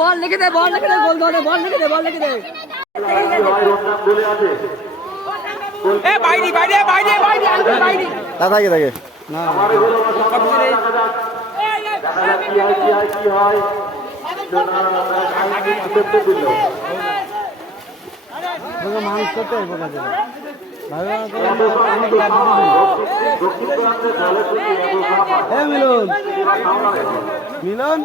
বল লিখে দে গোল ধরে বল লিখে দে থাকে না মানুষ করতে মিলন